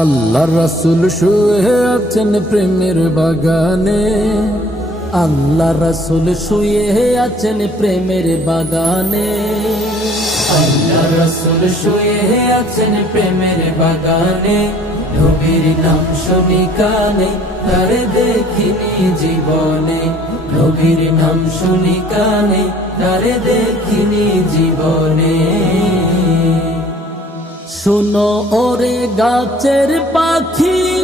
আল্লাহ রসুল শুয়ে আছেন প্রেমের বাগানে। আল্লাহ রসুল শুয়ে আছেন প্রেমের বাগানে। আল্লাহ রসুল শুয়ে আছেন প্রেমের বাগানে। নবীর নাম শুনি কানে তার দেখিনি জীবনে। নবীর নাম শুনি কানে তার দেখিনি জীবনে। শুনো ওরে গাছের পাখি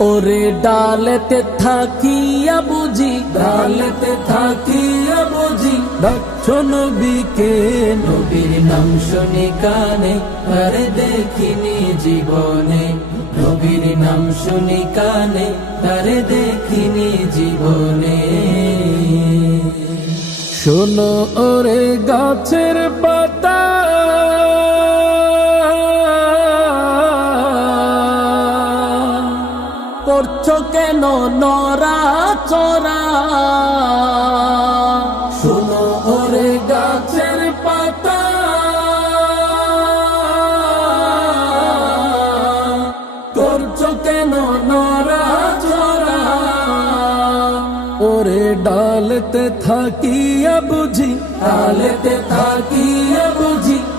ওরে ডালেতে থাকিয়া বুঝি, ডালেতে থাকিয়া বুঝি, ডাকছ নবীকে, নবীর নাম শুনি কানে, আরে দেখিনি জীবনে, নবীর নাম শুনি কানে, আরে দেখিনি জীবনে। শোনো ওরে গাছের পাতা নরা চরা শোনো ওরে গাছের পাতা। করছ কেন নরা চরা ওরে ডালতে থাকিয়া বুঝি, ডালতে থাকিয়া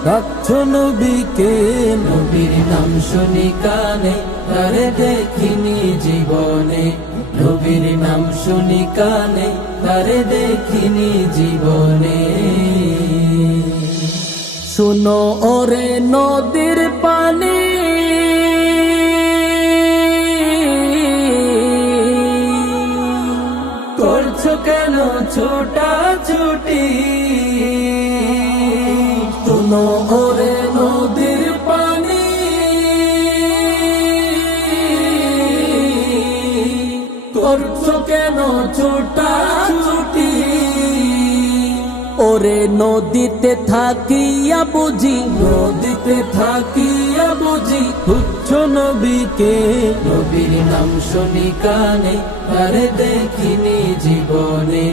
বুঝি নবীকে নবীর নাম শুনি কানে তারে দেখিনি জীবনে। নবীর নাম শুনি কানে তারে দেখিনি জীবনে। শুনো ওরে নদীর পানি। করছ কেন ছোটা ছুটি? ওরে নদীতে থাকিয়া বুঝি, নদীতে থাকিয়া বুঝি, তুচ্ছ নবীকে। নবীর নাম শুনি কানে, আরে দেখিনি জীবনে।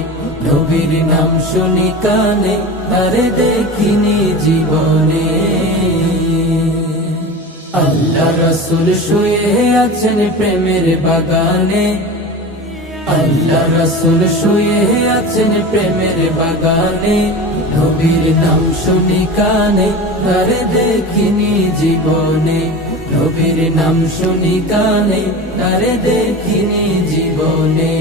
নবীর নাম শুনি কানে আরে দেখিনি জীবনে। আল্লাহ রসুল শুয়ে আছেন প্রেমের বাগানে। আল্লাহ রসুল শুয়ে আছেন প্রেমের বাগানে। নবীর নাম শুনি কানে, তারে দেখিনি জীবনে। নবীর নাম শুনি কানে, তারে দেখিনি জীবনে।